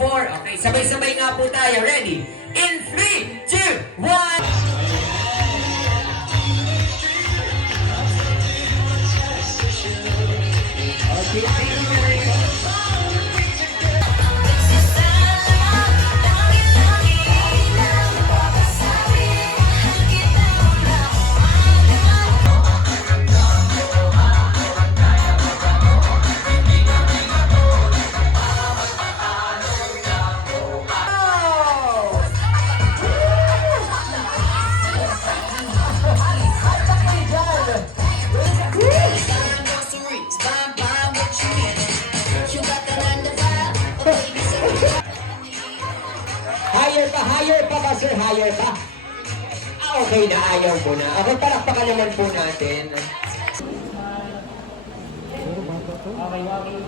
4. Okay, sabay-sabay nga po tayo. Ready? In 3, 2, 1. Higher pa ba, sir? Higher pa? Okay na, ayaw ko na. Okay, palakpakan naman po natin. Okay, okay.